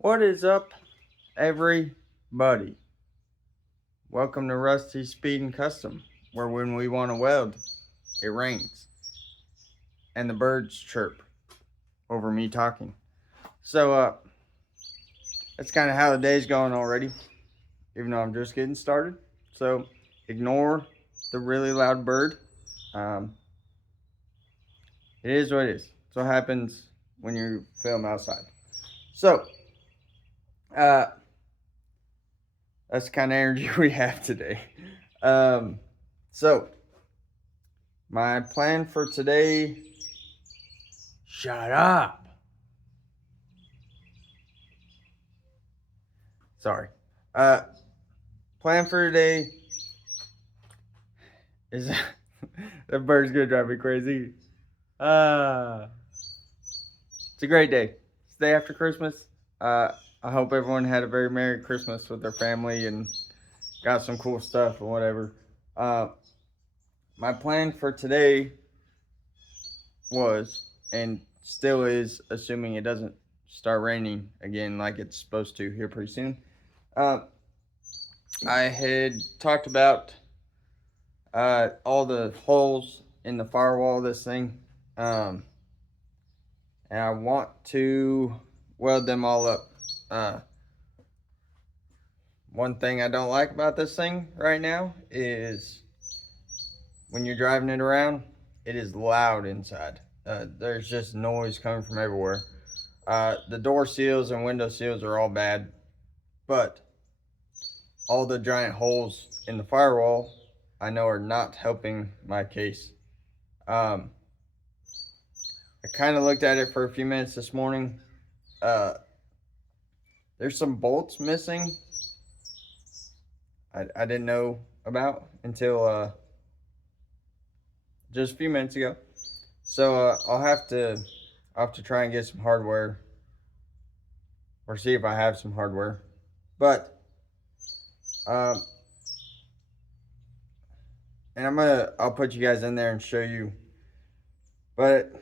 What is up, everybody? Welcome to Rusty Speed and Custom, where when we want to weld, it rains and the birds chirp over me talking. So, that's kind of how the day's going already, even though I'm just getting started. So, ignore the really loud bird. Um, it is what it is. It's what happens when you film outside. So, uh, that's the kind of energy we have today. So, my plan for today. Shut up. Sorry. Uh, Plan for today is that bird's gonna drive me crazy. Uh, it's a great day. It's the day after Christmas. I hope everyone had a very Merry Christmas with their family and got some cool stuff or whatever. Uh, my plan for today was and still is, assuming it doesn't start raining again like it's supposed to here pretty soon. Uh, I had talked about all the holes in the firewall of this thing, and I want to weld them all up. Uh, One thing I don't like about this thing right now is when you're driving it around, it is loud inside. There's just noise coming from everywhere. The door seals and window seals are all bad, but all the giant holes in the firewall I know are not helping my case. I kind of looked at it for a few minutes this morning. Uh, there's some bolts missing. I didn't know about until just a few minutes ago. So I'll have to try and get some hardware or see if I have some hardware. But um, and I'll put you guys in there and show you. But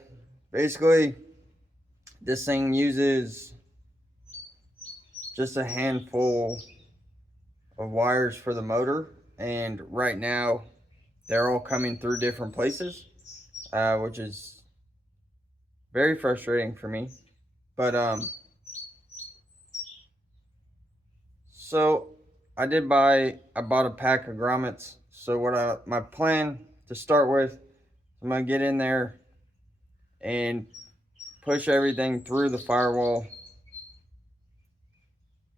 basically, this thing uses just a handful of wires for the motor, and right now they're all coming through different places, which is very frustrating for me. But so I bought a pack of grommets. So my plan to start with, I'm gonna get in there and push everything through the firewall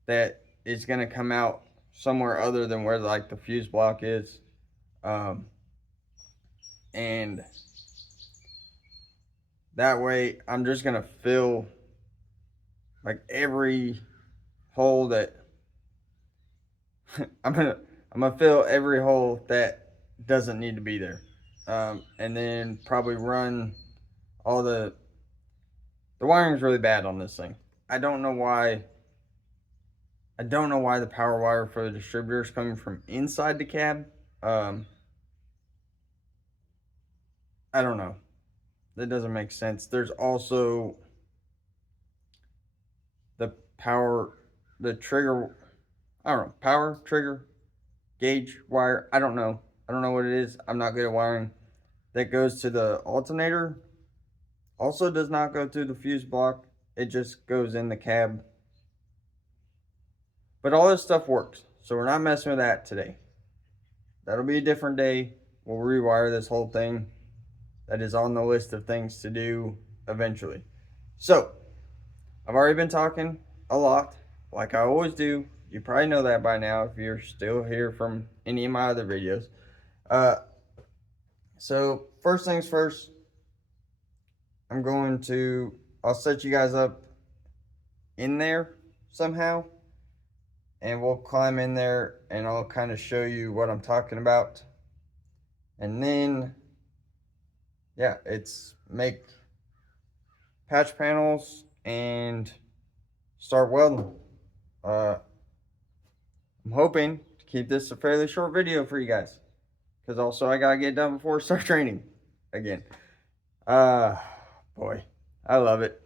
that is gonna come out somewhere other than where like the fuse block is, and that way I'm just gonna fill like every hole that I'm gonna fill every hole that doesn't need to be there, and then probably run all the wiring's really bad on this thing. I don't know why. I don't know why the power wire for the distributor is coming from inside the cab. Um, I don't know. That doesn't make sense. There's also the the trigger. I don't know, power trigger gauge wire. I don't know. I don't know what it is. I'm not good at wiring. That goes to the alternator. Also does not go through the fuse block. It just goes in the cab. But all this stuff works. So we're not messing with that today. That'll be a different day. We'll rewire this whole thing. That is on the list of things to do eventually. So, I've already been talking a lot, like I always do. You probably know that by now if you're still here from any of my other videos. So first things first, I'll set you guys up in there somehow, and we'll climb in there and I'll kind of show you what I'm talking about. And then, yeah, it's make patch panels and start welding. I'm hoping to keep this a fairly short video for you guys, because also I gotta get done before I start training again. Boy, I love it.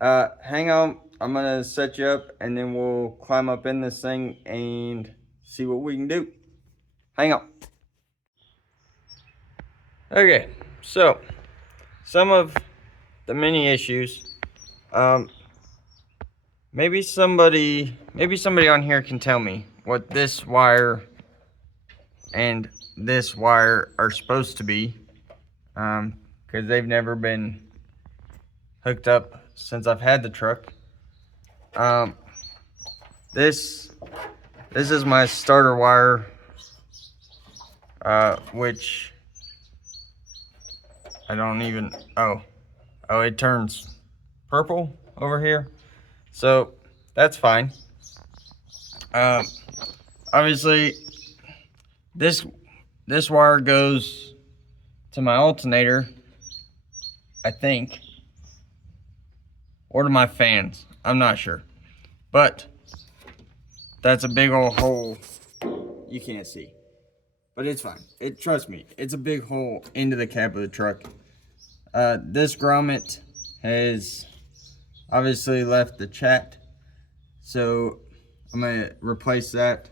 Hang on, I'm gonna set you up and then we'll climb up in this thing and see what we can do. Hang on. Okay, so some of the many issues. Maybe somebody on here can tell me what this wire and this wire are supposed to be, because they've never been hooked up since I've had the truck. This is my starter wire, which I don't even, oh, it turns purple over here, so that's fine. Obviously this wire goes to my alternator, I think, or to my fans, I'm not sure, but that's a big old hole you can't see, but it's fine. Trust me, it's a big hole into the cab of the truck. This grommet has obviously left the chat, so I'm gonna replace that.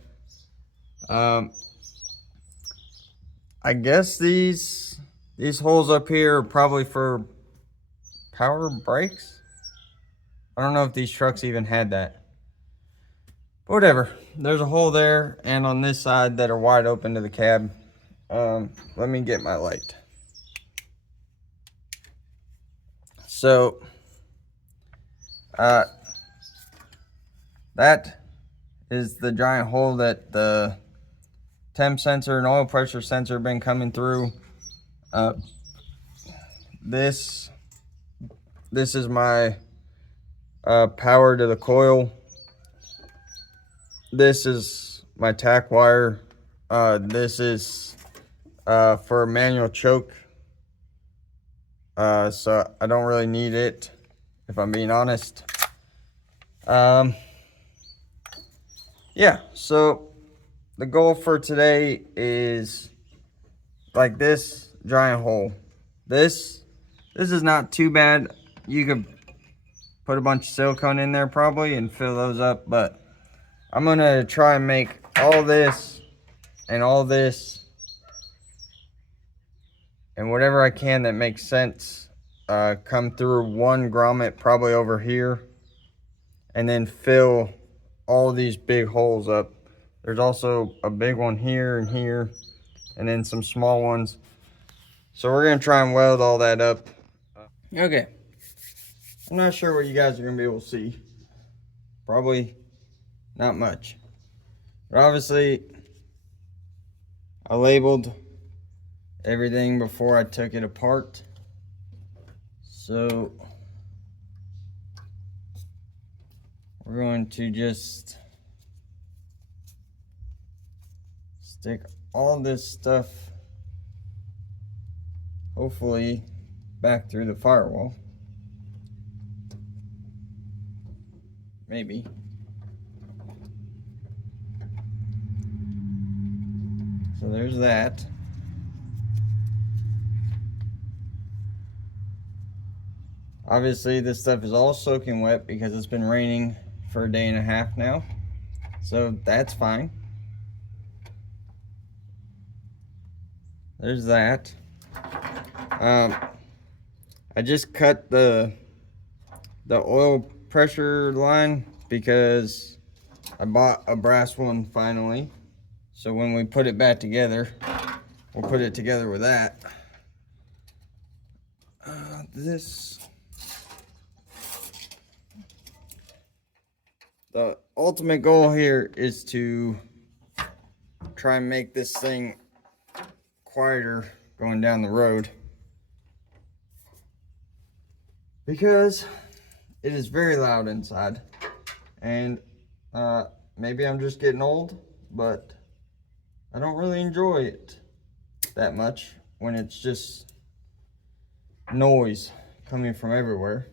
I guess these holes up here are probably for power brakes. I don't know if these trucks even had that. But whatever. There's a hole there and on this side that are wide open to the cab. Let me get my light. So that is the giant hole that the temp sensor and oil pressure sensor have been coming through. This is my power to the coil. This is my tack wire. This is for a manual choke. So I don't really need it, if I'm being honest. Yeah, so the goal for today is like this giant hole. This is not too bad. You could put a bunch of silicone in there probably and fill those up, but I'm gonna try and make all this and all this and whatever I can that makes sense come through one grommet probably over here, and then fill all these big holes up. There's also a big one here and here, and then some small ones. So we're gonna try and weld all that up. Okay, I'm not sure what you guys are gonna be able to see. Probably not much. But obviously, I labeled everything before I took it apart. So we're going to just stick all this stuff, hopefully, back through the firewall. Maybe. So there's that. Obviously, this stuff is all soaking wet because it's been raining for a day and a half now. So that's fine. There's that. I just cut the oil pressure line because I bought a brass one finally. So when we put it back together, we'll put it together with that. The ultimate goal here is to try and make this thing quieter going down the road, because it is very loud inside, and maybe I'm just getting old, but I don't really enjoy it that much when it's just noise coming from everywhere.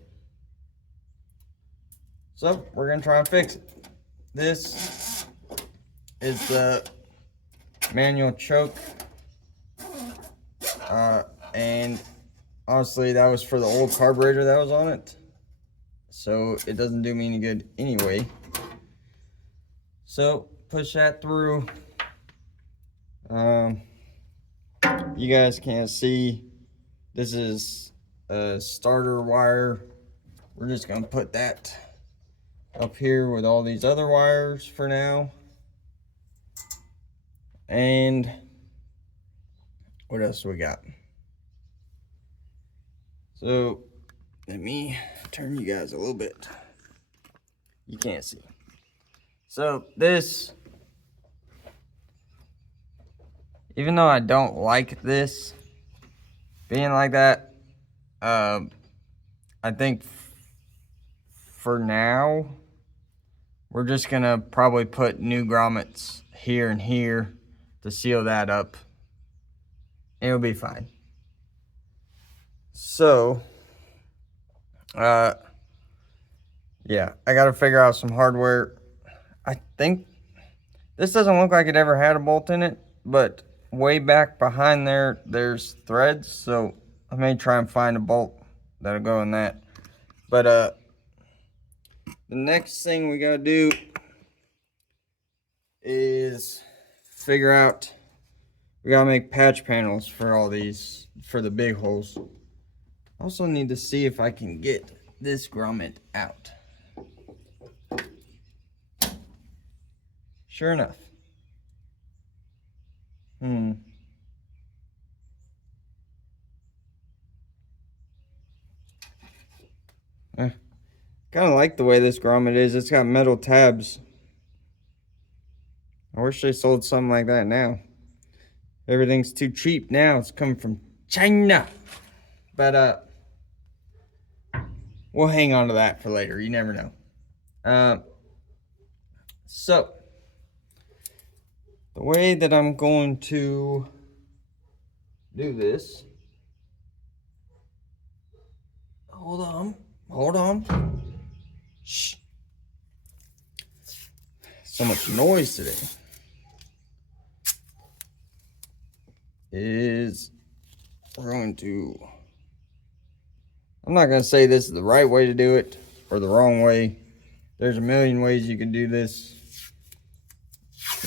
So we're gonna try and fix it. This is the manual choke, and honestly that was for the old carburetor that was on it. so it doesn't do me any good anyway. So push that through. You guys can't see, this is a starter wire. We're just gonna put that up here with all these other wires for now. And what else we got? So let me turn you guys a little bit. You can't see. So this, even though I don't like this being like that, I think for now we're just gonna probably put new grommets here and here to seal that up. It'll be fine. So yeah, I gotta figure out some hardware. I think this doesn't look like it ever had a bolt in it, but way back behind there, there's threads, so I may try and find a bolt that'll go in that. But the next thing we gotta do is figure out, we gotta make patch panels for all these, for the big holes. I also need to see if I can get this grommet out. Sure enough. Kind of like the way this grommet is. It's got metal tabs. I wish they sold something like that now. Everything's too cheap now. It's coming from China. But we'll hang on to that for later. You never know. So the way that I'm going to do this, hold on. Shh. So much noise today. Is we're going to, I'm not going to say this is the right way to do it or the wrong way. There's a million ways you can do this,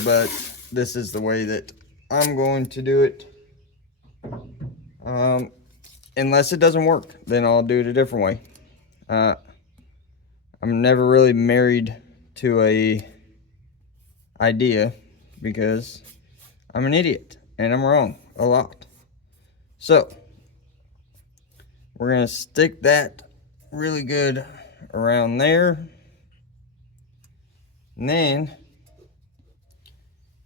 but this is the way that I'm going to do it. Unless it doesn't work, then I'll do it a different way. I'm never really married to a idea because I'm an idiot and I'm wrong a lot. So we're gonna stick that really good around there. And then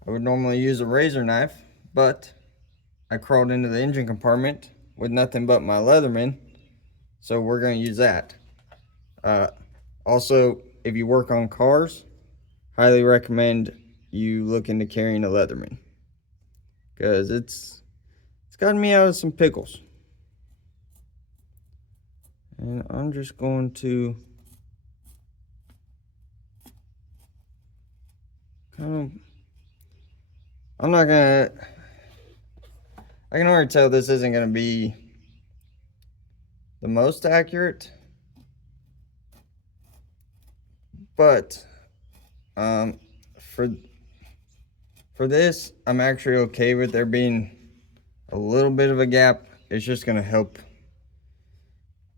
I would normally use a razor knife, but I crawled into the engine compartment with nothing but my Leatherman, so we're gonna use that. Also, if you work on cars, highly recommend you look into carrying a Leatherman, because it's gotten me out of some pickles. And I'm just going to I'm not gonna, I can already tell this isn't gonna be the most accurate, but for this, I'm actually okay with there being a little bit of a gap. It's just gonna help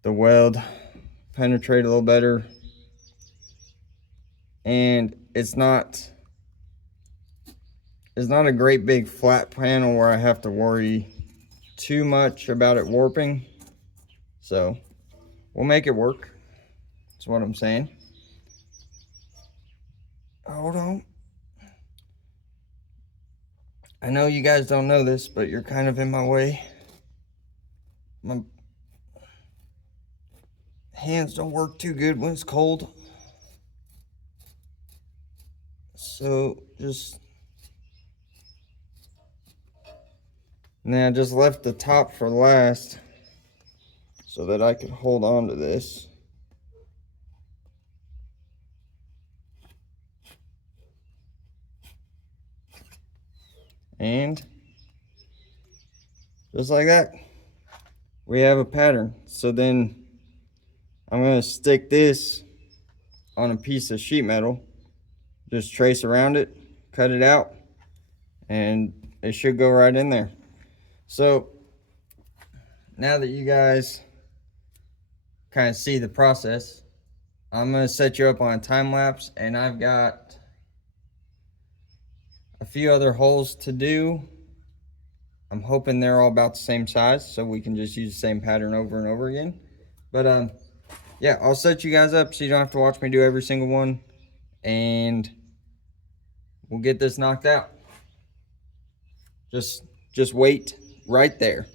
the weld penetrate a little better, and it's not a great big flat panel where I have to worry too much about it warping. So we'll make it work. That's what I'm saying. Hold on. I know you guys don't know this, but you're kind of in my way. My hands don't work too good when it's cold. So now I just left the top for last so that I could hold on to this. And just like that, we have a pattern. So then I'm going to stick this on a piece of sheet metal. Just trace around it, cut it out, and it should go right in there. So now that you guys kind of see the process, I'm going to set you up on a time lapse, and I've got a few other holes to do. I'm hoping they're all about the same size so we can just use the same pattern over and over again. But yeah, I'll set you guys up so you don't have to watch me do every single one, and we'll get this knocked out. Just wait right there.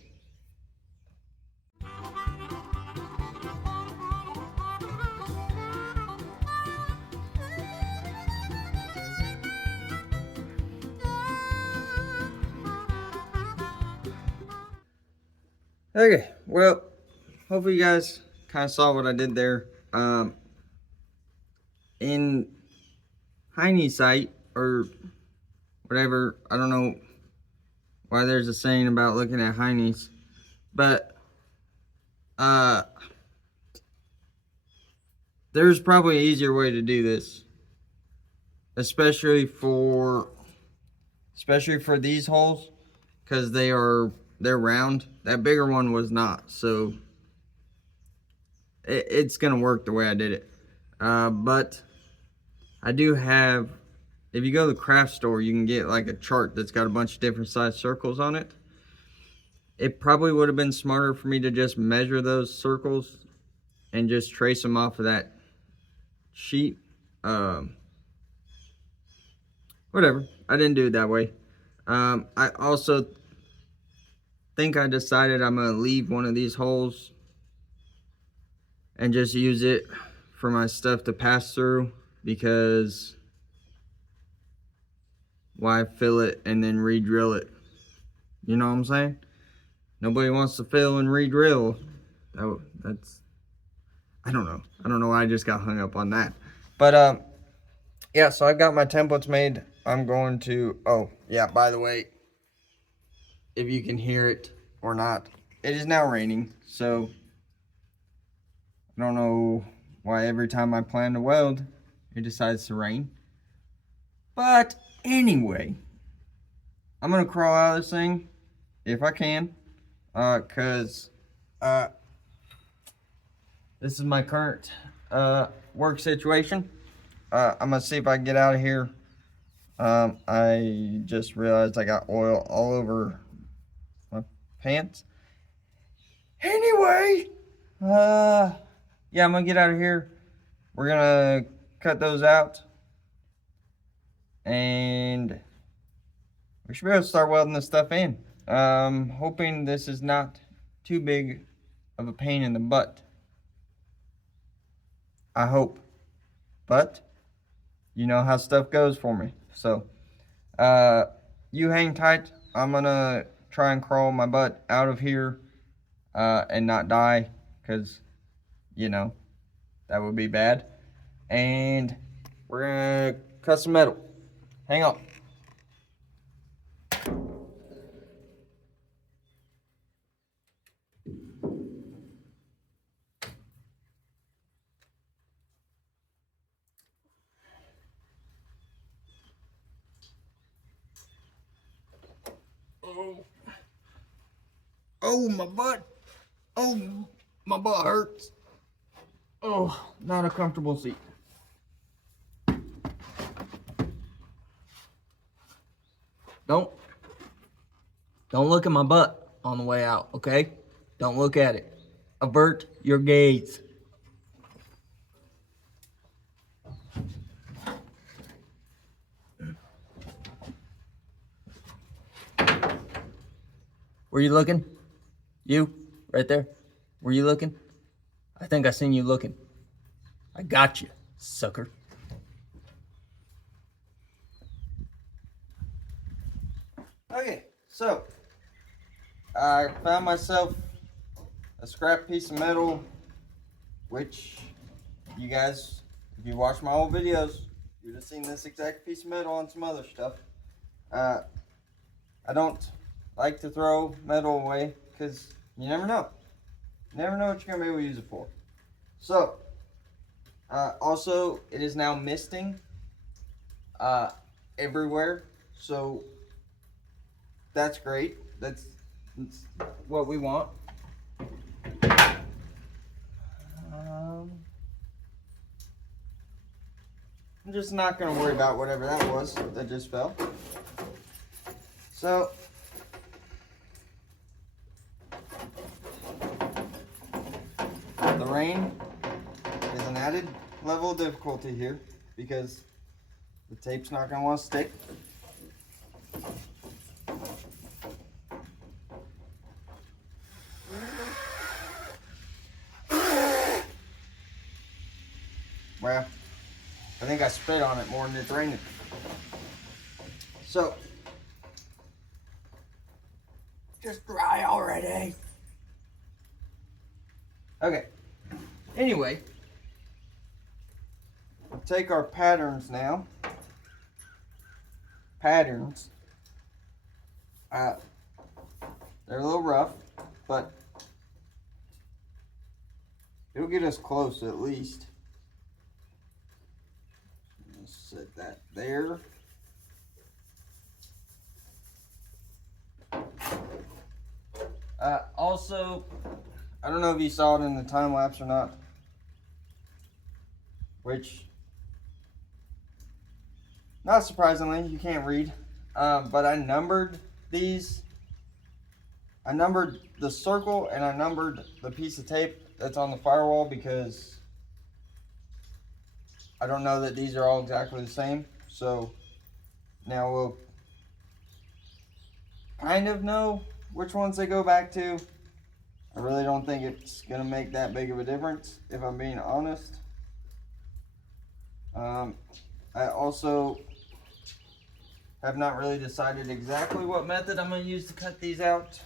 Okay, well, hopefully you guys kind of saw what I did there. In hindsight, or whatever, I don't know why there's a saying about looking at heinies, but there's probably an easier way to do this, especially for these holes, because they're round. That bigger one was not, so it's gonna work the way I did it. But I do have, if you go to the craft store, you can get like a chart that's got a bunch of different size circles on it. It probably would have been smarter for me to just measure those circles and just trace them off of that sheet. Whatever, I didn't do it that way. I also think I decided I'm gonna leave one of these holes and just use it for my stuff to pass through, because why fill it and then re-drill it? You know what I'm saying? Nobody wants to fill and re-drill. That's, I don't know why I just got hung up on that. But yeah, so I've got my templates made. I'm going to, oh yeah, by the way, if you can hear it or not, it is now raining, so I don't know why every time I plan to weld, it decides to rain. But anyway, I'm gonna crawl out of this thing if I can, cause this is my current work situation. I'm gonna see if I can get out of here. I just realized I got oil all over my pants. Anyway, yeah, I'm gonna get out of here. We're gonna cut those out, and we should be able to start welding this stuff in. Hoping this is not too big of a pain in the butt. I hope. But you know how stuff goes for me. So you hang tight. I'm gonna try and crawl my butt out of here and not die, because you know that would be bad. And we're gonna cut some metal. Hang on. Oh, my butt. Oh, my butt hurts. Oh, not a comfortable seat. Don't look at my butt on the way out, okay? Don't look at it. Avert your gaze. Were you looking? You, right there? Were you looking? I think I seen you looking. I got you, sucker. Okay, so I found myself a scrap piece of metal, which you guys, if you watch my old videos, you'd have seen this exact piece of metal on some other stuff. I don't like to throw metal away, because you never know. You never know what you're going to be able to use it for. So, also, it is now misting everywhere. So, that's great. That's what we want. I'm just not going to worry about whatever that was that just fell. So, the rain is an added level of difficulty here because the tape's not going to want to stick. Well, I think I spit on it more than it's raining. So, just dry already. Okay. Anyway, we'll take our patterns now. Patterns. They're a little rough, but it'll get us close at least. Let's set that there. Also, I don't know if you saw it in the time lapse or not, which, not surprisingly, you can't read, but I numbered these. I numbered the circle and I numbered the piece of tape that's on the firewall because I don't know that these are all exactly the same. So now we'll kind of know which ones they go back to. I really don't think it's going to make that big of a difference, if I'm being honest. I also have not really decided exactly what method I'm going to use to cut these out.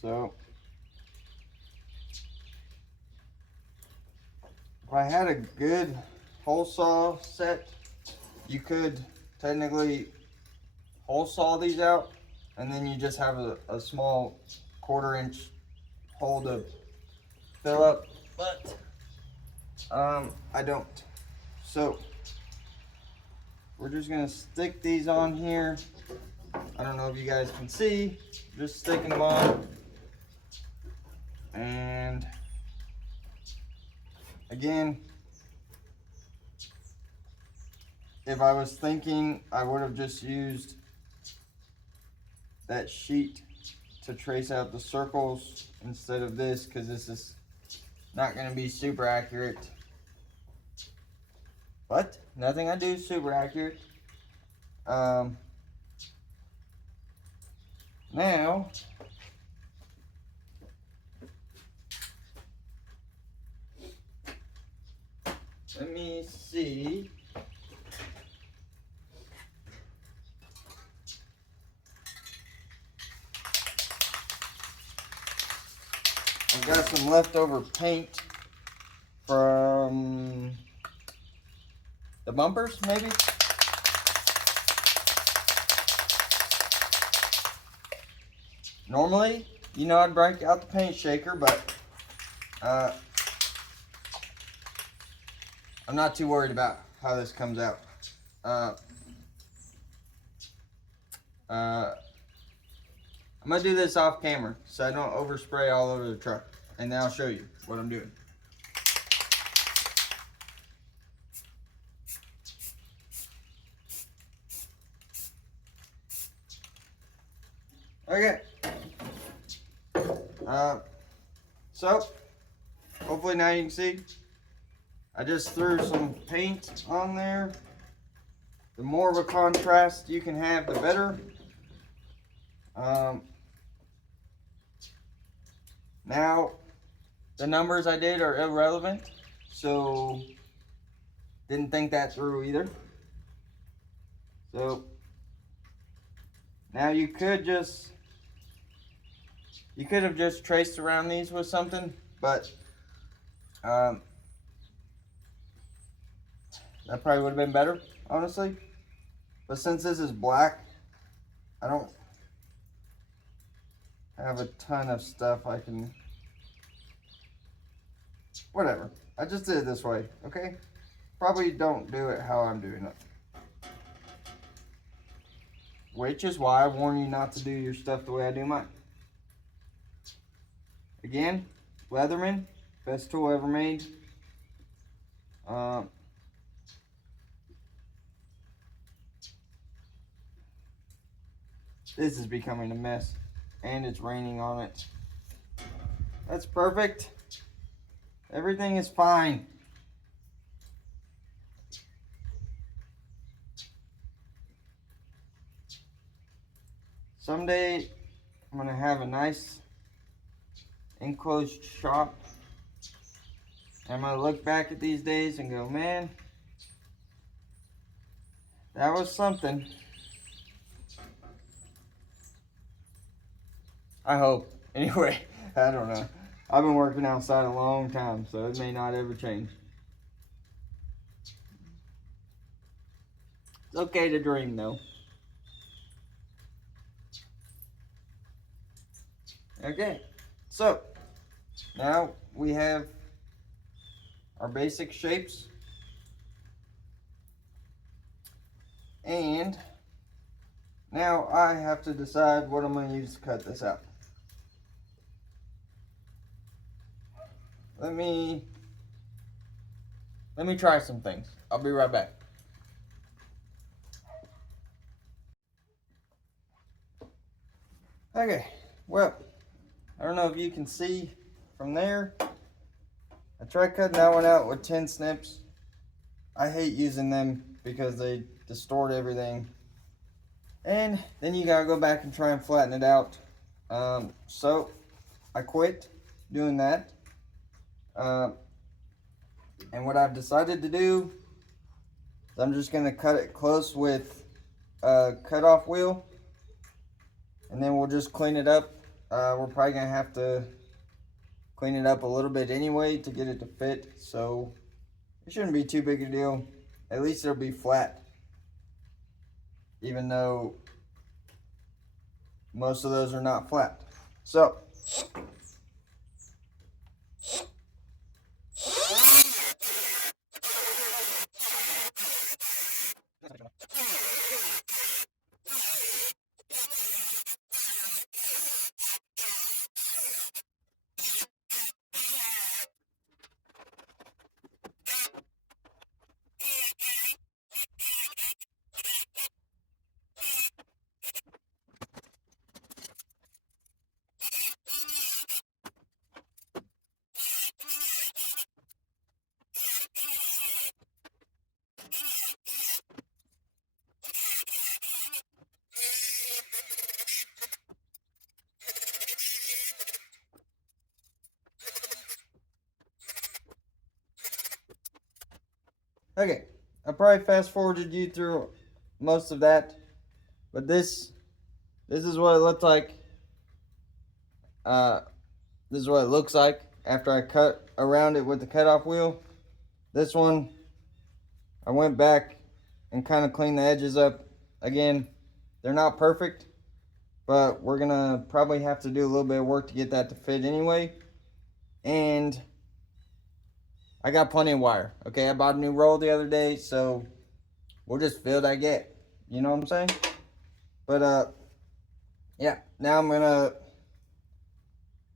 So if I had a good hole saw set, you could technically hole saw these out, and then you just have a small 1/4 inch hole to fill up, but I don't. So we're just gonna stick these on here. I don't know if you guys can see, just sticking them on. And again, if I was thinking, I would have just used that sheet to trace out the circles instead of this, because this is not going to be super accurate. But nothing I do is super accurate. Now, let me see. I've got some leftover paint from the bumpers, maybe. Normally, you know, I'd break out the paint shaker, but I'm not too worried about how this comes out. I'm gonna do this off camera so I don't overspray all over the truck, and then I'll show you what I'm doing. Okay. So hopefully now you can see. I just threw some paint on there. The more of a contrast you can have, the better. Now, the numbers I did are irrelevant, so didn't think that through either. So now you could have just traced around these with something, but that probably would have been better, honestly. But since this is black, I have a ton of stuff I can, whatever. I just did it this way, okay? Probably don't do it how I'm doing it. Which is why I warn you not to do your stuff the way I do mine. Again, Leatherman, best tool ever made. This is becoming a mess, and it's raining on it. That's perfect. Everything is fine. Someday, I'm gonna have a nice enclosed shop. And I'm gonna look back at these days and go, man, that was something. I hope. Anyway, I don't know. I've been working outside a long time, so it may not ever change. It's okay to dream, though. Okay, so now we have our basic shapes. And now I have to decide what I'm going to use to cut this out. Let me try some things. I'll be right back. Okay, well, I don't know if you can see from there. I tried cutting that one out with 10 snips. I hate using them because they distort everything. And then you gotta go back and try and flatten it out. So I quit doing that. And what I've decided to do is I'm just gonna cut it close with a cutoff wheel. And then we'll just clean it up. We're probably gonna have to clean it up a little bit anyway to get it to fit. So it shouldn't be too big a deal. At least it'll be flat. Even though most of those are not flat. So okay, I probably fast forwarded you through most of that, but this is what it looked like. This is what it looks like after I cut around it with the cutoff wheel. This one, I went back and kind of cleaned the edges up. Again, they're not perfect, but we're gonna probably have to do a little bit of work to get that to fit anyway. And I got plenty of wire. Okay, I bought a new roll the other day, so we'll just fill that gap. You know what I'm saying? But yeah, now I'm gonna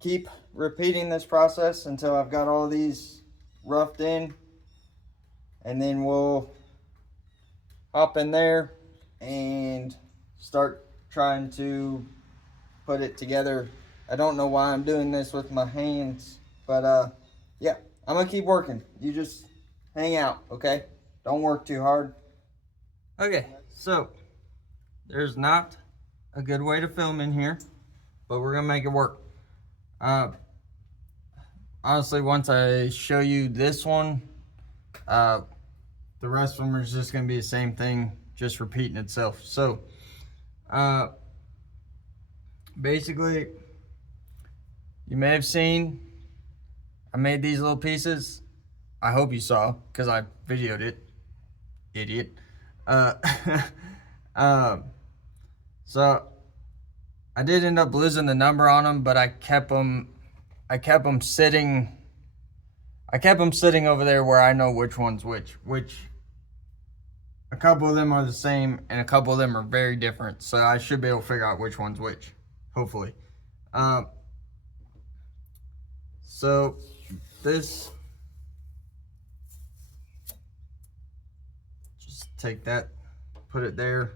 keep repeating this process until I've got all these roughed in, and then we'll hop in there and start trying to put it together. I don't know why I'm doing this with my hands, but yeah, I'm gonna keep working. You just hang out, okay? Don't work too hard. Okay, so there's not a good way to film in here, but we're gonna make it work. Honestly, once I show you this one, the rest of them are just gonna be the same thing, just repeating itself. So basically, you may have seen I made these little pieces. I hope you saw, because I videoed it, idiot. So I did end up losing the number on them, but I kept them sitting over there where I know which one's which a couple of them are the same and a couple of them are very different, so I should be able to figure out which one's which, hopefully. So this, just take that, put it there.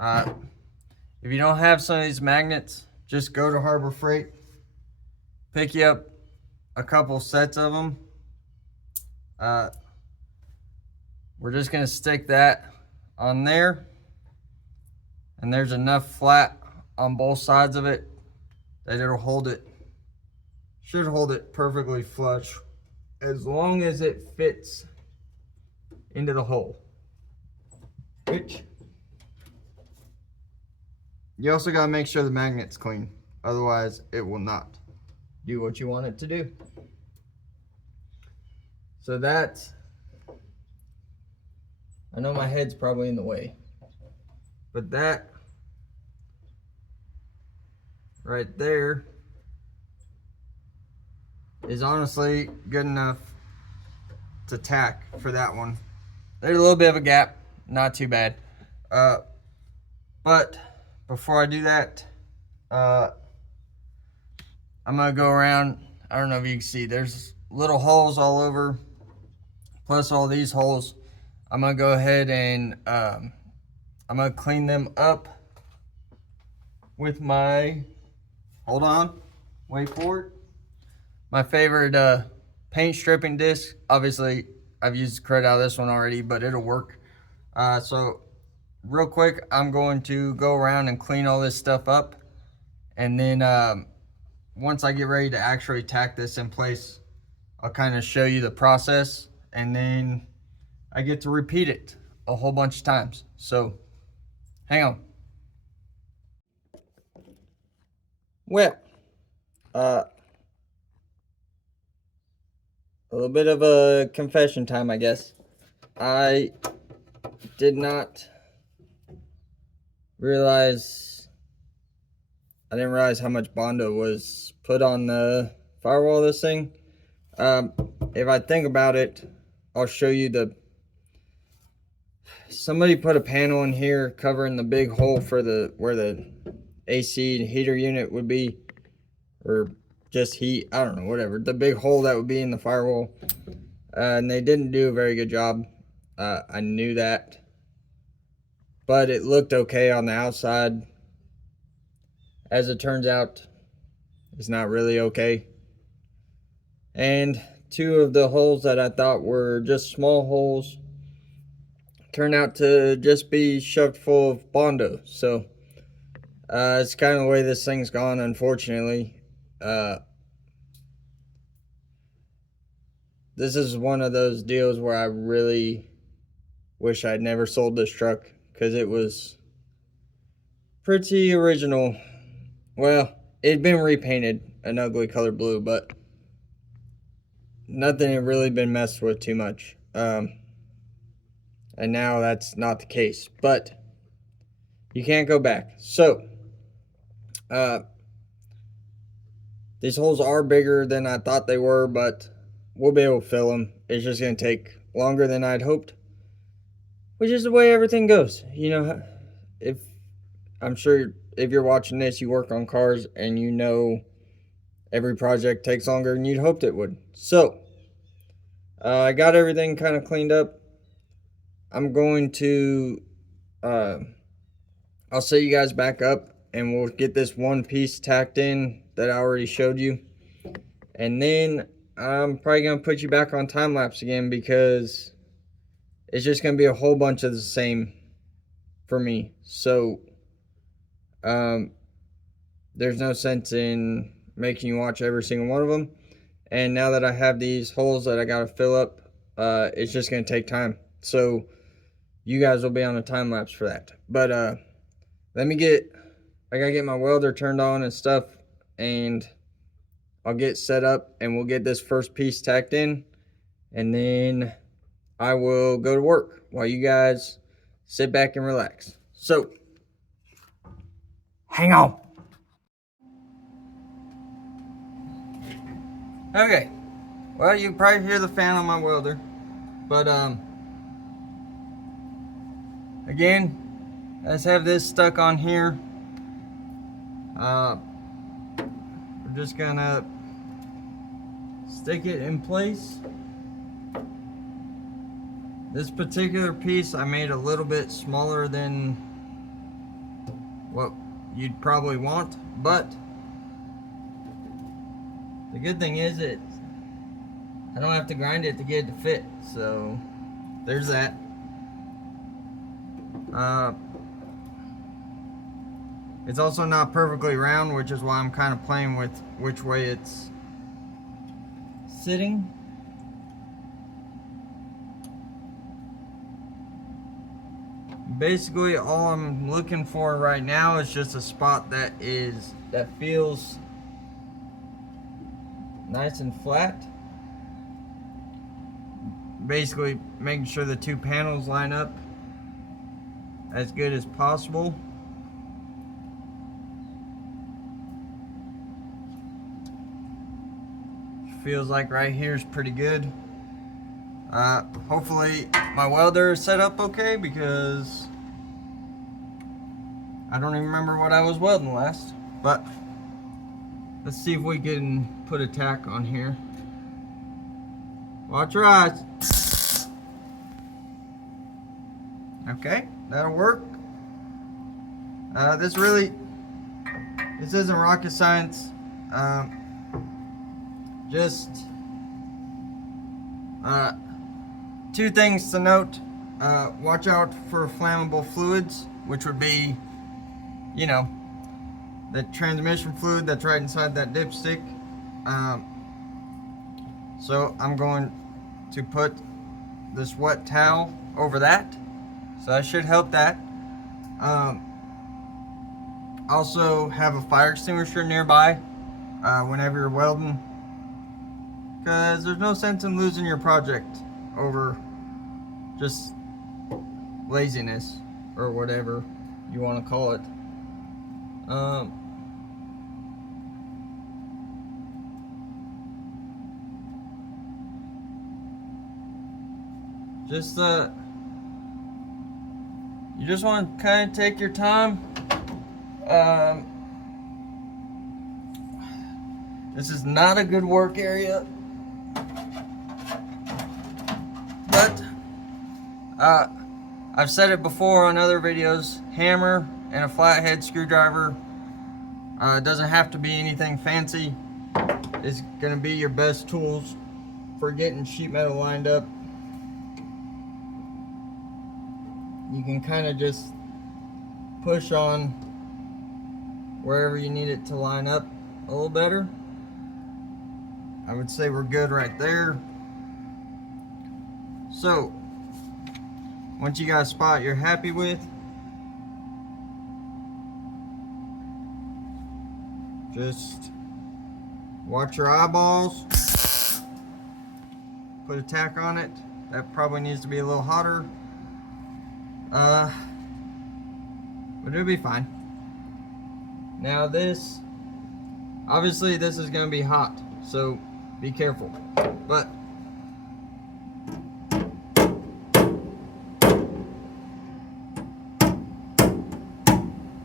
If you don't have some of these magnets, just go to Harbor Freight, pick you up a couple sets of them. We're just gonna stick that on there, and there's enough flat on both sides of it that it'll hold it, should hold it perfectly flush as long as it fits into the hole. Which, you also gotta make sure the magnet's clean, otherwise it will not do what you want it to do. So that's, I know my head's probably in the way, but that right there is honestly good enough to tack for that one. There's a little bit of a gap, not too bad. But before I do that, I'm gonna go around. I don't know if you can see, there's little holes all over, plus all these holes. I'm gonna go ahead and I'm gonna clean them up with my, hold on, wait for it, my favorite paint stripping disc. Obviously I've used credit out of this one already, but it'll work. So real quick, I'm going to go around and clean all this stuff up, and then once I get ready to actually tack this in place, I'll kind of show you the process, and then I get to repeat it a whole bunch of times. So hang on. Well, a little bit of a confession time, I guess. I did not realize, I didn't realize how much Bondo was put on the firewall of this thing. If I think about it, I'll show you somebody put a panel in here covering the big hole for where the AC heater unit would be, or just heat, I don't know, whatever, the big hole that would be in the firewall, and they didn't do a very good job. I knew that, but it looked okay on the outside. As it turns out, it's not really okay. And two of the holes that I thought were just small holes turned out to just be shoved full of Bondo. So it's kind of the way this thing's gone, unfortunately. This is one of those deals where I really wish I'd never sold this truck, because it was pretty original. Well, it'd been repainted an ugly color blue, but nothing had really been messed with too much. And now that's not the case, but you can't go back. So these holes are bigger than I thought they were, but we'll be able to fill them. It's just going to take longer than I'd hoped, which is the way everything goes. You know, I'm sure if you're watching this, you work on cars, and you know every project takes longer than you'd hoped it would. So I got everything kind of cleaned up. I'm going to I'll set you guys back up, and we'll get this one piece tacked in that I already showed you, and then I'm probably going to put you back on time lapse again, because it's just going to be a whole bunch of the same for me. So there's no sense in making you watch every single one of them. And now that I have these holes that I got to fill up, it's just going to take time. So you guys will be on a time lapse for that. But I gotta get my welder turned on and stuff, and I'll get set up, and we'll get this first piece tacked in, and then I will go to work while you guys sit back and relax. So Hang on. Okay. Well, you probably hear the fan on my welder. But, again, let's have this stuck on here. We're just gonna stick it in place. This particular piece I made a little bit smaller than what you'd probably want, but the good thing is I don't have to grind it to get it to fit, so there's that. It's also not perfectly round, which is why I'm kind of playing with which way it's sitting. Basically, all I'm looking for right now is just a spot that feels nice and flat. Basically, making sure the two panels line up as good as possible. Feels like right here is pretty good. Hopefully my welder is set up okay, because I don't even remember what I was welding last. But let's see if we can put a tack on here. Watch your eyes. Okay, that'll work. This isn't rocket science. Just two things to note. Watch out for flammable fluids, which would be, you know, the transmission fluid that's right inside that dipstick. So I'm going to put this wet towel over that, so that should help that. Also have a fire extinguisher nearby whenever you're welding, because there's no sense in losing your project over just laziness or whatever you want to call it. You just want to kind of take your time. This is not a good work area, but I've said it before on other videos, hammer and a flathead screwdriver, it doesn't have to be anything fancy, is going to be your best tools for getting sheet metal lined up. You can kind of just push on wherever you need it to line up a little better. I would say we're good right there. So once you got a spot you're happy with, just watch your eyeballs, put a tack on it. That probably needs to be a little hotter, but it'll be fine. Now this, obviously this is going to be hot, so be careful. But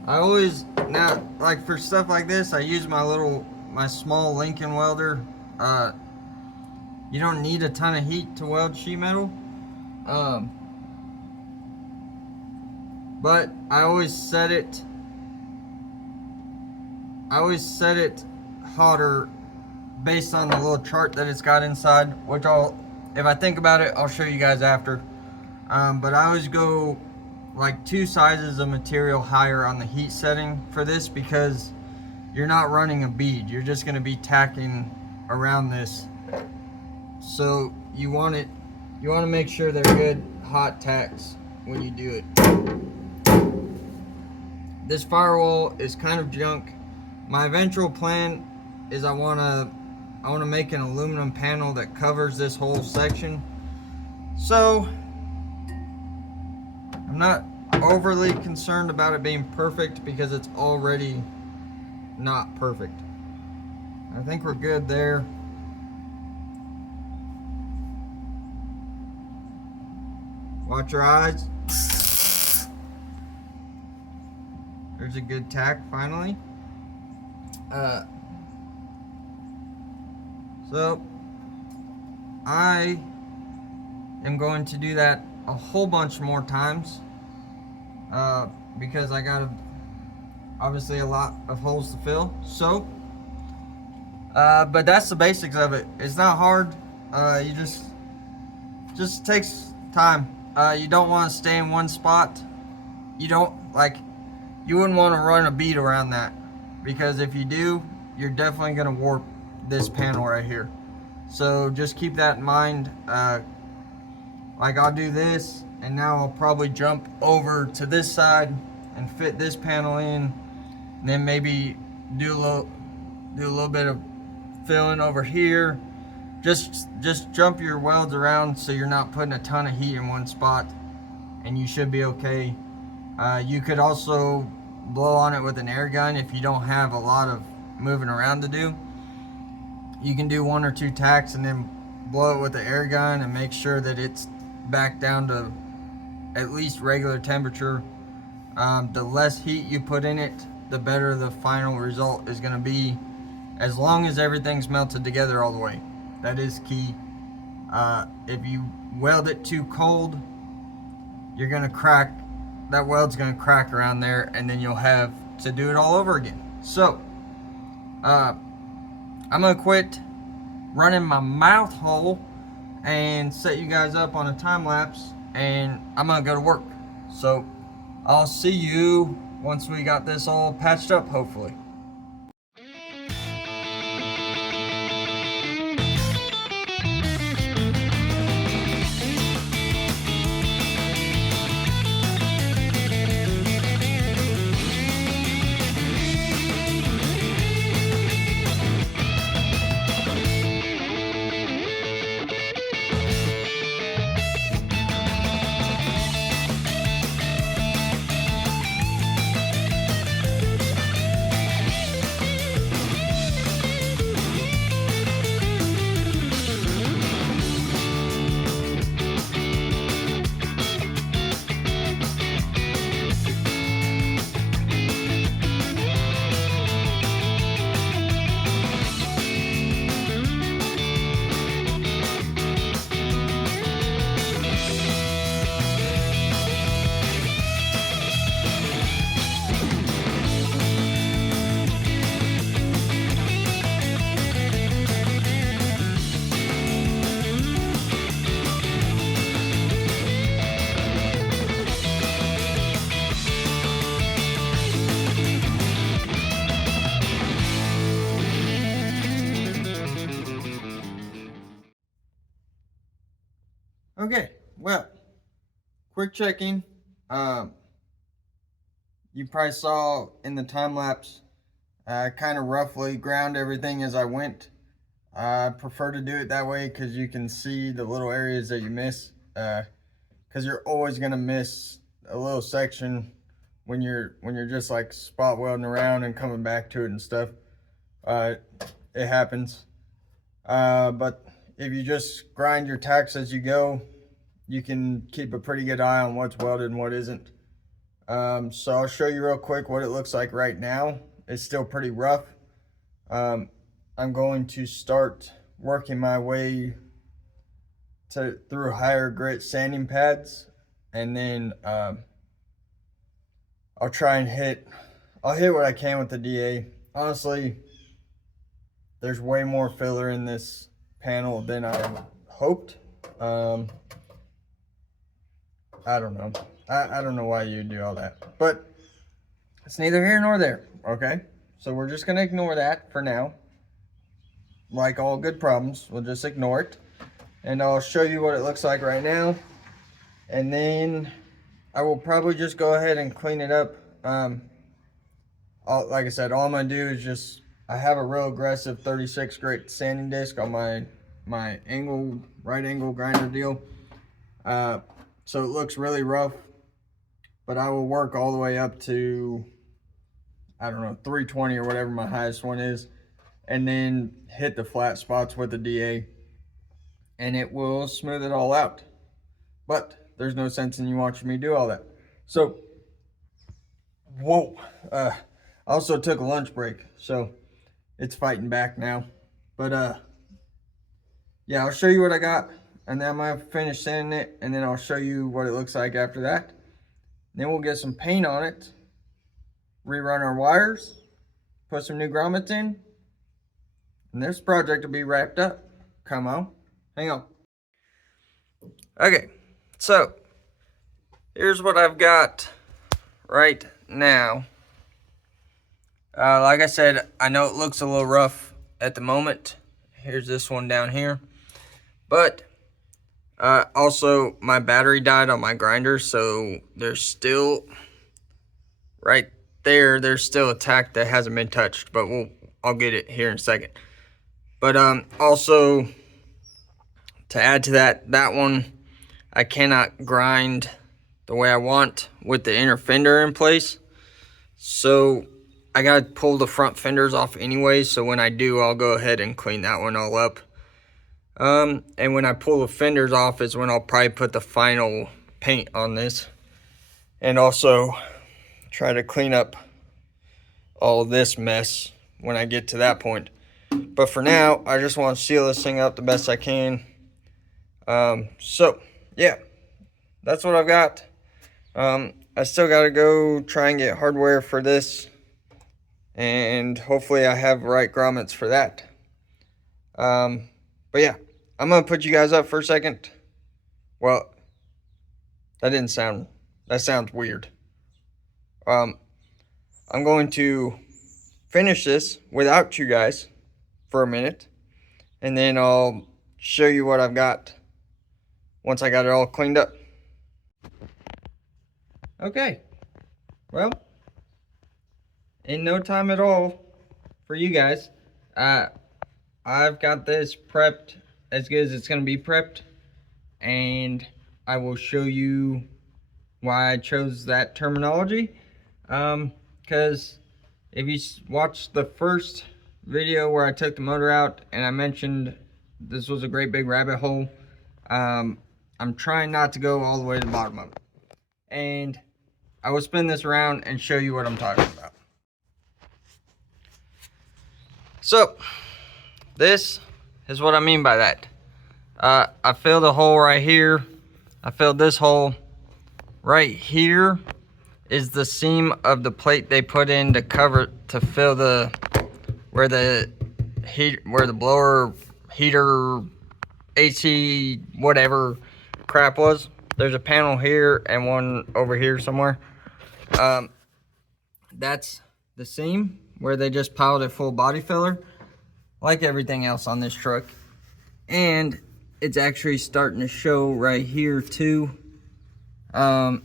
I always, now like for stuff like this, I use my small Lincoln welder. You don't need a ton of heat to weld sheet metal. But I always set it hotter based on the little chart that it's got inside, which if I think about it, I'll show you guys after. But I always go like 2 sizes of material higher on the heat setting for this, because you're not running a bead, you're just going to be tacking around this. So you want to make sure they're good hot tacks when you do it. This firewall is kind of junk. My eventual plan is I want to make an aluminum panel that covers this whole section. So I'm not overly concerned about it being perfect because it's already not perfect. I think we're good there. Watch your eyes. There's a good tack finally. So I am going to do that a whole bunch more times because I got obviously a lot of holes to fill. So but that's the basics of it. It's not hard. You just takes time. You don't want to stay in one spot. You wouldn't want to run a bead around that, because if you do, you're definitely going to warp this panel right here. So just keep that in mind. Like I'll do this, and now I'll probably jump over to this side and fit this panel in, and then maybe do a little bit of filling over here. Just jump your welds around so you're not putting a ton of heat in one spot, and you should be okay. You could also blow on it with an air gun if you don't have a lot of moving around to do. You can do 1 or 2 tacks and then blow it with the air gun and make sure that it's back down to at least regular temperature. The less heat you put in it, the better the final result is going to be, as long as everything's melted together all the way. That is key. If you weld it too cold, you're going to crack. That weld's going to crack around there, and then you'll have to do it all over again. So I'm going to quit running my mouth hole and set you guys up on a time lapse, and I'm going to go to work. So I'll see you once we got this all patched up, hopefully. Okay, well, quick checking. You probably saw in the time lapse, kind of roughly ground everything as I went. I prefer to do it that way because you can see the little areas that you miss. Because you're always gonna miss a little section when you're just like spot welding around and coming back to it and stuff. It happens. But if you just grind your tacks as you go, you can keep a pretty good eye on what's welded and what isn't. So I'll show you real quick what it looks like right now. It's still pretty rough. I'm going to start working my way through higher grit sanding pads, and then I'll try and hit what I can with the DA. Honestly, there's way more filler in this panel than I hoped. I don't know. I don't know why you do all that, but it's neither here nor there, okay? So we're just gonna ignore that for now. Like all good problems, we'll just ignore it. And I'll show you what it looks like right now. And then I will probably just go ahead and clean it up. Like I said, all I'm gonna do is I have a real aggressive 36 grit sanding disc on my right angle grinder deal. So it looks really rough. but I will work all the way up to, I don't know, 320 or whatever my highest one is, and then hit the flat spots with the DA, and it will smooth it all out. But there's no sense in you watching me do all that. So, whoa, I also took a lunch break, so it's fighting back now. But yeah, I'll show you what I got, and then I'm gonna finish sanding it, and then I'll show you what it looks like after that. Then we'll get some paint on it, rerun our wires, put some new grommets in, and this project will be wrapped up. Come on, hang on. Okay, so here's what I've got right now. Like I said, I know it looks a little rough at the moment. Here's this one down here. But also my battery died on my grinder, so there's still, right there, there's still a tack that hasn't been touched, but I'll get it here in a second. But also, to add to that one, I cannot grind the way I want with the inner fender in place. So I gotta pull the front fenders off anyway, so when I do, I'll go ahead and clean that one all up. And when I pull the fenders off is when I'll probably put the final paint on this. And also try to clean up all this mess when I get to that point. But for now, I just want to seal this thing up the best I can. So, yeah, that's what I've got. I still got to go try and get hardware for this. And hopefully I have the right grommets for that. But yeah, I'm going to put you guys up for a second. Well, that sounds weird. I'm going to finish this without you guys for a minute. And then I'll show you what I've got once I got it all cleaned up. Okay, well, in no time at all for you guys, I've got this prepped as good as it's going to be prepped, and I will show you why I chose that terminology, because if you watched the first video where I took the motor out and I mentioned this was a great big rabbit hole, I'm trying not to go all the way to the bottom of it, and I will spin this around and show you what I'm talking about. So, this is what I mean by that. I filled a hole right here. I filled this hole. Right here is the seam of the plate they put in to cover, to fill the, where the blower, heater, AC, whatever crap was. There's a panel here and one over here somewhere. That's the seam where they just piled a full body filler, like everything else on this truck. And it's actually starting to show right here too. I'm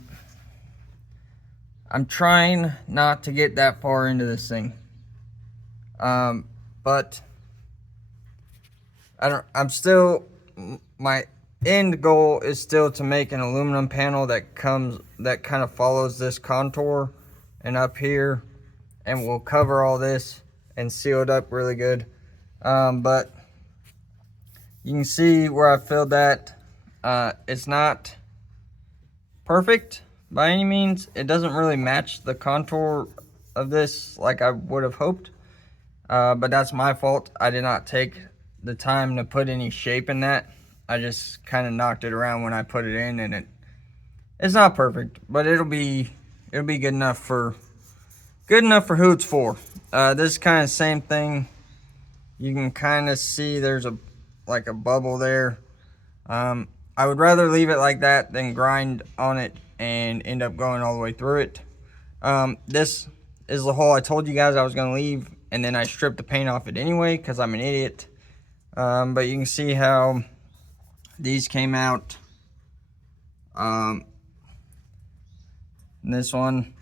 trying not to get that far into this thing. But my end goal is still to make an aluminum panel that kind of follows this contour and up here, and we'll cover all this and seal it up really good. But you can see where I filled that. It's not perfect by any means. It doesn't really match the contour of this like I would have hoped. But that's my fault. I did not take the time to put any shape in that. I just kind of knocked it around when I put it in, and it's not perfect, but it'll be good enough for who it's for. This kind of same thing. You can kind of see there's like a bubble there. I would rather leave it like that than grind on it and end up going all the way through it. This is the hole I told you guys I was going to leave, and then I stripped the paint off it anyway because I'm an idiot. But you can see how these came out. This one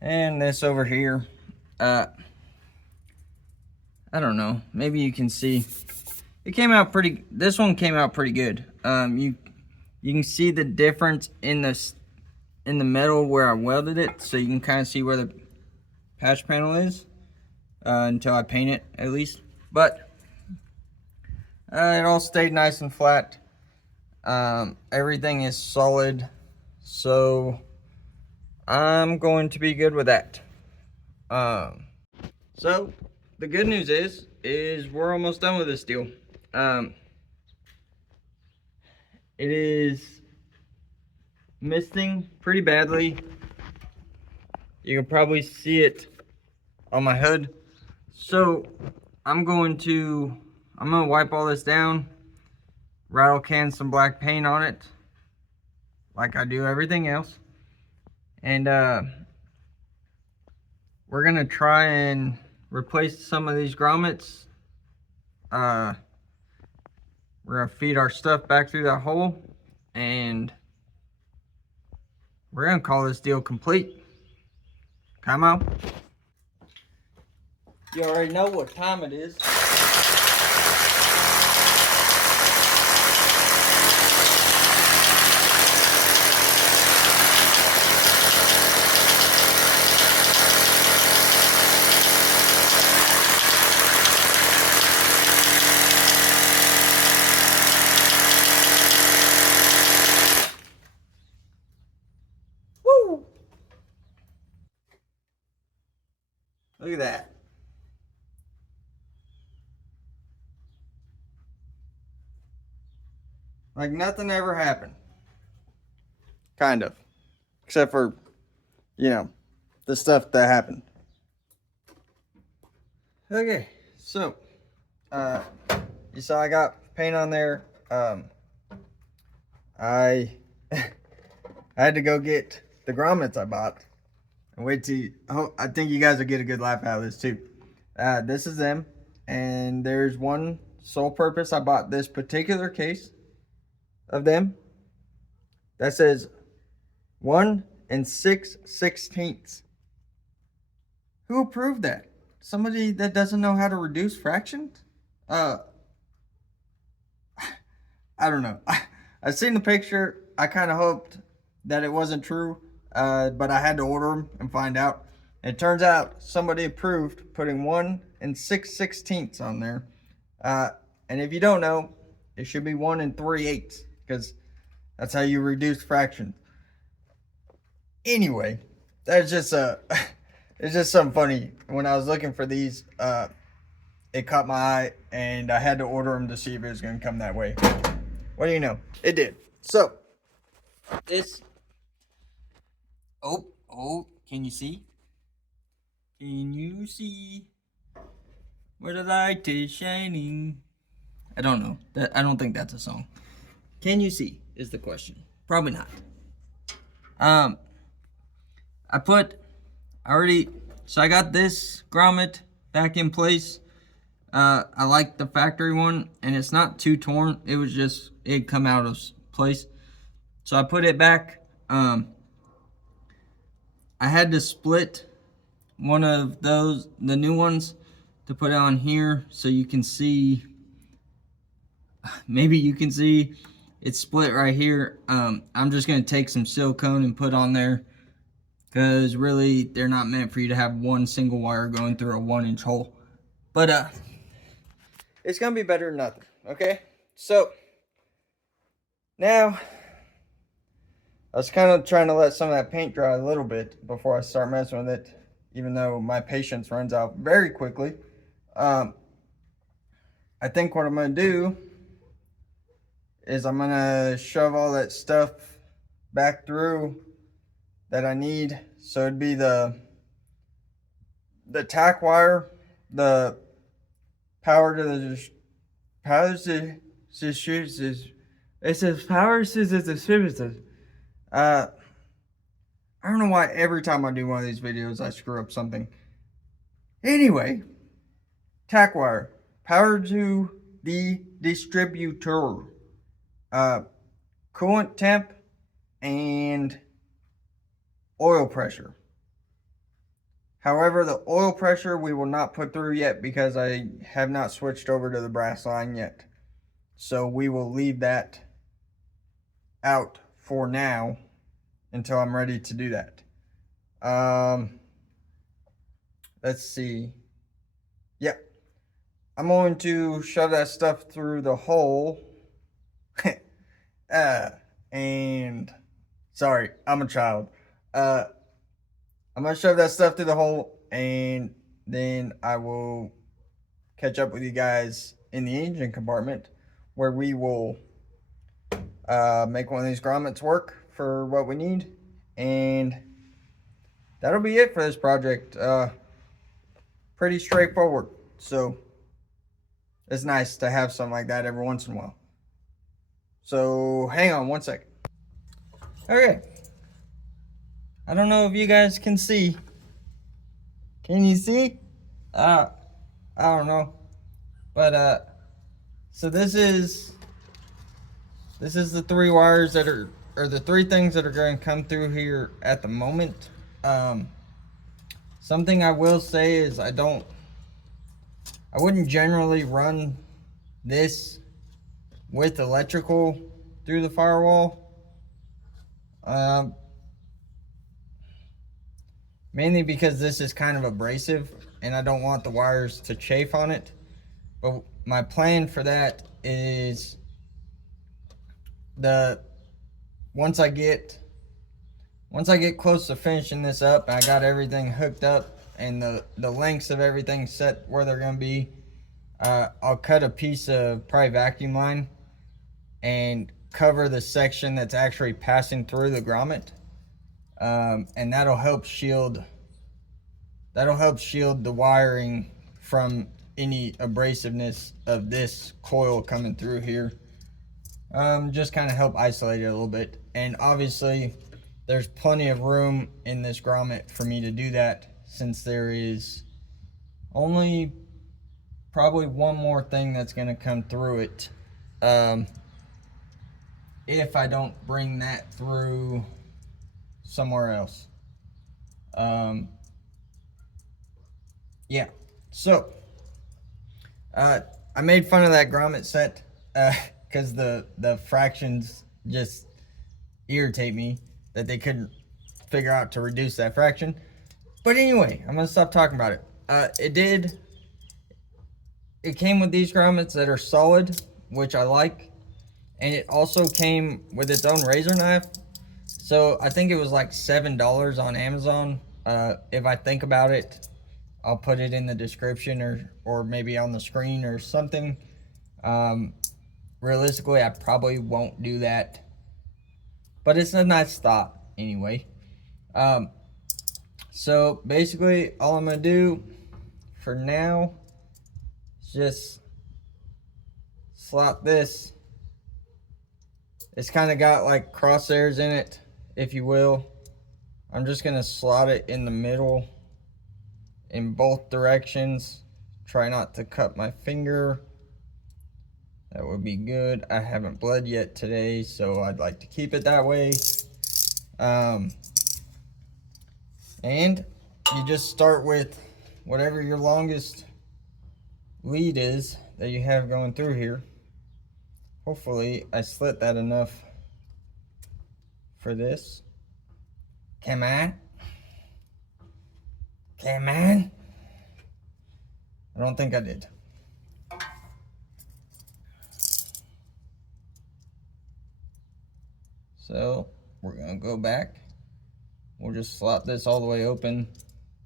and this over here. I don't know, maybe you can see it came out pretty, this one came out pretty good. You can see the difference in in the metal where I welded it, so you can kind of see where the patch panel is until I paint it, at least. But it all stayed nice and flat. Everything is solid, so I'm going to be good with that. So the good news is we're almost done with this deal. It is misting pretty badly. You can probably see it on my hood. So I'm gonna wipe all this down, rattle can some black paint on it, like I do everything else. And we're gonna try and replace some of these grommets. We're gonna feed our stuff back through that hole, and we're gonna call this deal complete. Come on. You already know what time it is. Woo! Look at that. Like nothing ever happened. Kind of. Except for, you know, the stuff that happened. Okay, so, you saw I got paint on there. I had to go get the grommets I bought. And wait till I think you guys will get a good laugh out of this too. This is them. And there's one sole purpose I bought this particular case of them that says 1 6/16. Who approved that? Somebody that doesn't know how to reduce fractions? I don't know. I seen the picture. I kind of hoped that it wasn't true, but I had to order them and find out. It turns out somebody approved putting 1 6/16 on there. And if you don't know, it should be 1 3/8, because that's how you reduce fractions. Anyway, that's just it's just something funny. When I was looking for these, it caught my eye, and I had to order them to see if it was going to come that way. What do you know? It did. So, this... Oh, can you see? Can you see where the light is shining? I don't know. I don't think that's a song. Can you see is the question. Probably not. So I got this grommet back in place. I like the factory one, and it's not too torn. It'd come out of place. So I put it back. I had to split one of those, the new ones, to put on here so you can see. Maybe you can see it's split right here. I'm just gonna take some silicone and put on there, because really they're not meant for you to have one single wire going through a 1-inch hole. But it's gonna be better than nothing. Okay, so now I was kind of trying to let some of that paint dry a little bit before I start messing with it, even though my patience runs out very quickly. I think what I'm gonna do is I'm gonna shove all that stuff back through that I need. So it'd be the tack wire, the power to the power to it says power to the distributors. I don't know why every time I do one of these videos I screw up something. Anyway, tack wire, power to the distributor, coolant temp, and oil pressure. However, the oil pressure we will not put through yet, because I have not switched over to the brass line yet. So we will leave that out for now. until I'm ready to do that. Let's see. Yeah, I'm going to shove that stuff through the hole. And sorry, I'm a child. I'm gonna shove that stuff through the hole, and then I will catch up with you guys in the engine compartment, where we will make one of these grommets work for what we need, and that'll be it for this project. Pretty straightforward, so it's nice to have something like that every once in a while. So hang on one second. Okay, I don't know if you guys can see. Can you see? I don't know, but so this is the three wires that are, or the three things that are going to come through here at the moment. Something I will say is I wouldn't generally run this with electrical through the firewall. Mainly because this is kind of abrasive and I don't want the wires to chafe on it. But my plan for that is once I get close to finishing this up, I got everything hooked up and the lengths of everything set where they're going to be, I'll cut a piece of probably vacuum line and cover the section that's actually passing through the grommet, and that'll help shield the wiring from any abrasiveness of this coil coming through here. Just kind of help isolate it a little bit. And obviously there's plenty of room in this grommet for me to do that, since there is only probably one more thing that's going to come through it, if I don't bring that through somewhere else. Yeah, so I made fun of that grommet set because the fractions just irritate me that they couldn't figure out to reduce that fraction. But anyway, I'm gonna stop talking about it. It came with these grommets that are solid, which I like, and it also came with its own razor knife. So I think it was like $7 on Amazon. If I think about it, I'll put it in the description or maybe on the screen or something. Realistically, I probably won't do that, but it's a nice thought anyway. So basically all I'm gonna do for now is just slot this. It's kind of got like crosshairs in it, if you will. I'm just gonna slot it in the middle in both directions. Try not to cut my finger. That would be good. I haven't bled yet today, so I'd like to keep it that way. And you just start with whatever your longest lead is that you have going through here. Hopefully I slit that enough for this. Come on. Come on. I don't think I did. So we're gonna go back. We'll just slot this all the way open.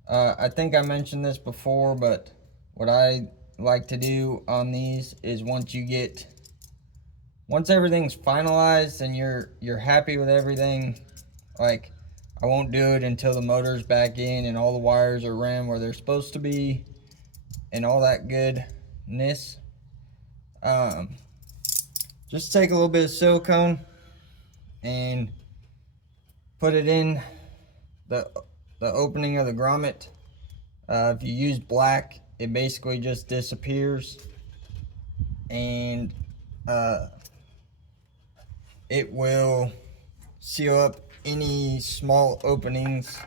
I think I mentioned this before, but what I like to do on these is once everything's finalized and you're happy with everything, like I won't do it until the motor's back in and all the wires are ran where they're supposed to be and all that goodness. Just take a little bit of silicone and put it in the opening of the grommet. If you use black, it basically just disappears, and it will seal up any small openings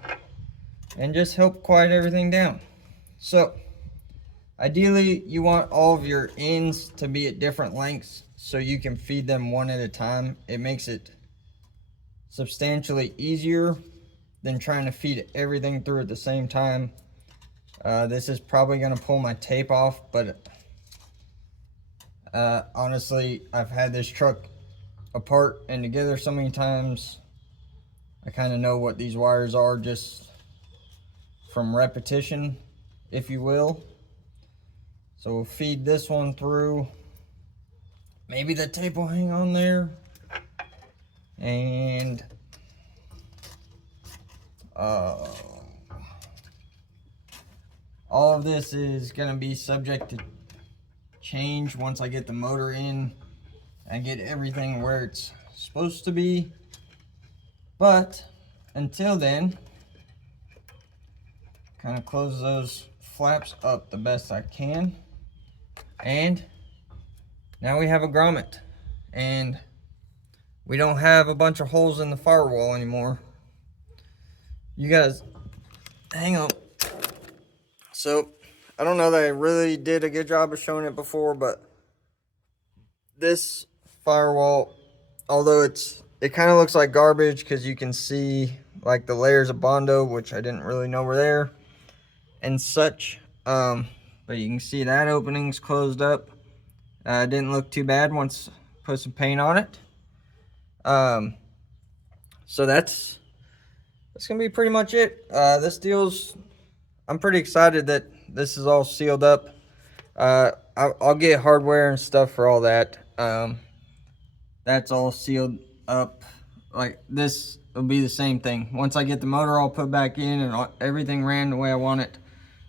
and just help quiet everything down. So ideally you want all of your ends to be at different lengths so you can feed them one at a time. It makes it substantially easier than trying to feed everything through at the same time. This is probably going to pull my tape off, but honestly, I've had this truck apart and together so many times, I kind of know what these wires are just from repetition, if you will. So we'll feed this one through. Maybe the tape will hang on there. And all of this is going to be subject to change once I get the motor in and get everything where it's supposed to be. But until then, kind of close those flaps up the best I can. And now we have a grommet. And we don't have a bunch of holes in the firewall anymore. You guys, hang on. So, I don't know that I really did a good job of showing it before, but this firewall, although it kind of looks like garbage because you can see like the layers of Bondo, which I didn't really know were there and such. But you can see that opening's closed up. Didn't look too bad once put some paint on it. So that's gonna be pretty much it. I'm pretty excited that this is all sealed up. I'll get hardware and stuff for all that. That's all sealed up. Like this will be the same thing. Once I get the motor all put back in and everything ran the way I want it,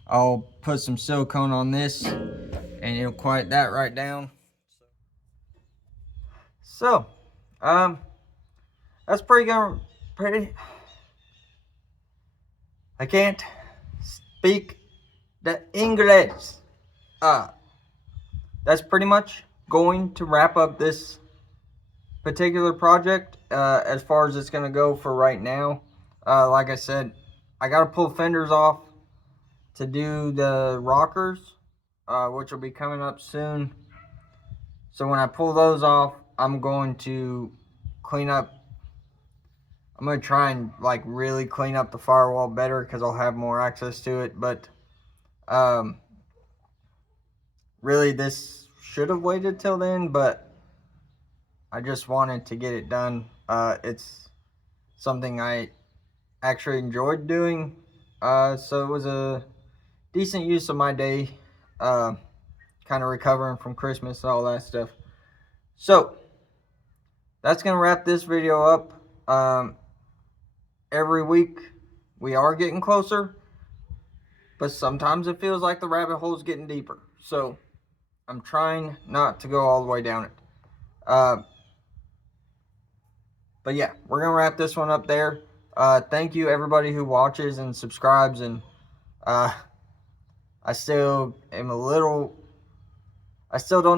I'll put some silicone on this and it'll quiet that right down. So, that's pretty. I can't speak the English. That's pretty much going to wrap up this particular project as far as it's going to go for right now. Like I said, I got to pull fenders off to do the rockers, which will be coming up soon. So when I pull those off, I'm going to clean up. I'm going to try and like really clean up the firewall better because I'll have more access to it. But really this should have waited till then, but I just wanted to get it done. It's something I actually enjoyed doing. So it was a decent use of my day, kind of recovering from Christmas and all that stuff. So that's going to wrap this video up. Every week we are getting closer, but sometimes it feels like the rabbit hole is getting deeper. So I'm trying not to go all the way down it. But yeah, we're going to wrap this one up there. Thank you everybody who watches and subscribes. And I still don't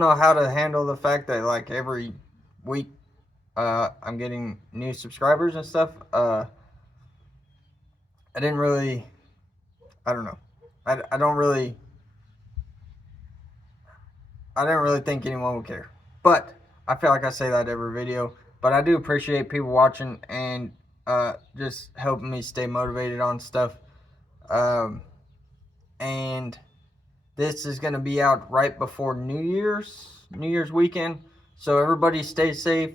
know how to handle the fact that like every week I'm getting new subscribers and stuff. I don't know. I didn't really think anyone would care. But I feel like I say that every video. But I do appreciate people watching and just helping me stay motivated on stuff. And this is going to be out right before New Year's weekend. So everybody stay safe.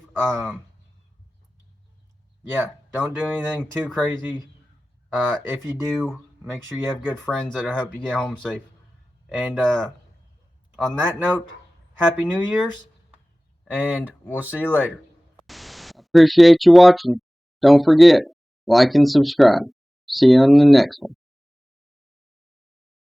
Yeah, don't do anything too crazy. If you do, make sure you have good friends that'll help you get home safe. And on that note, Happy New Year's, and we'll see you later. Appreciate you watching. Don't forget, like and subscribe. See you on the next one.